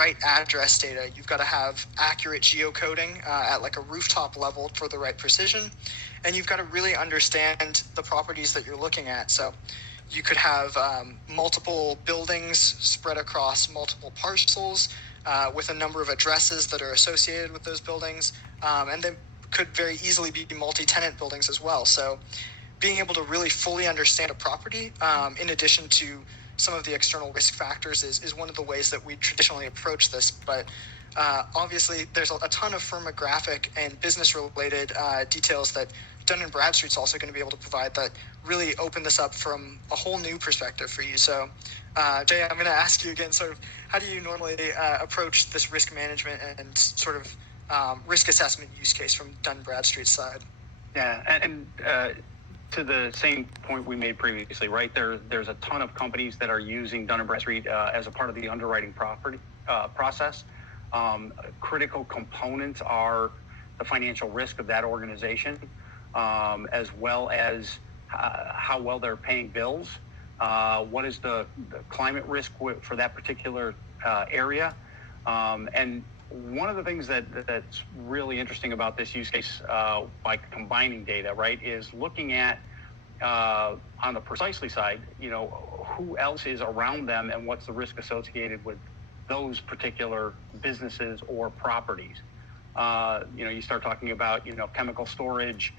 right address data, you've got to have accurate geocoding at like a rooftop level for the right precision. And you've got to really understand the properties that you're looking at. So you could have multiple buildings spread across multiple parcels with a number of addresses that are associated with those buildings. And they could very easily be multi-tenant buildings as well. So being able to really fully understand a property, in addition to some of the external risk factors, is one of the ways that we traditionally approach this. But obviously, there's a ton of firmographic and business-related details that Dun & Bradstreet's also going to be able to provide that really open this up from a whole new perspective for you. So, Jay, I'm going to ask you again, sort of, how do you normally approach this risk management and sort of risk assessment use case from Dun & Bradstreet's side? Yeah, and to the same point we made previously, right? There's a ton of companies that are using Dun & Bradstreet as a part of the underwriting process. Critical components are the financial risk of that organization, as well as how well they're paying bills. What is the climate risk for that particular area? And one of the things that's really interesting about this use case, by combining data, right, is looking at on the Precisely side, who else is around them and what's the risk associated with those particular businesses or properties. You start talking about, chemical storage,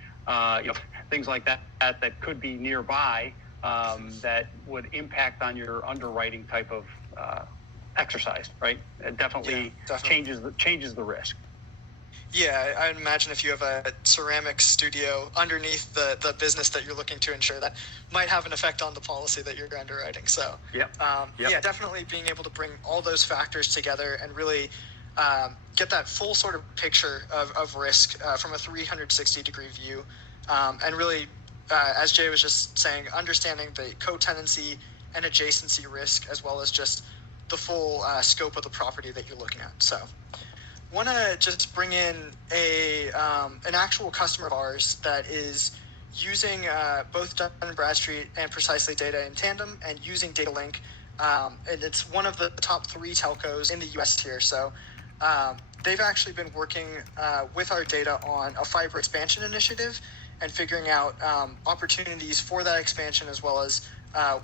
things like that could be nearby, that would impact on your underwriting type of exercise, right? It definitely changes the risk. Yeah, I'd imagine if you have a ceramics studio underneath the business that you're looking to insure, that might have an effect on the policy that you're underwriting. So, yeah, definitely being able to bring all those factors together and really get that full sort of picture of risk from a 360-degree view. And really, as Jay was just saying, understanding the co-tenancy and adjacency risk, as well as just the full scope of the property that you're looking at. So want to just bring in an actual customer of ours that is using both Dun & Bradstreet and Precisely data in tandem and using Data Link. And it's one of the top 3 telcos in the US here. So they've actually been working with our data on a fiber expansion initiative and figuring out opportunities for that expansion, as well as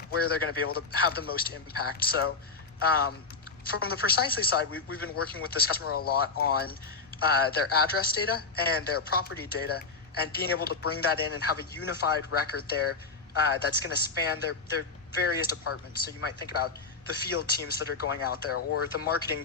where they're going to be able to have the most impact. So from the Precisely side, we've been working with this customer a lot on their address data and their property data, and being able to bring that in and have a unified record there that's going to span their various departments. So you might think about the field teams that are going out there, or the marketing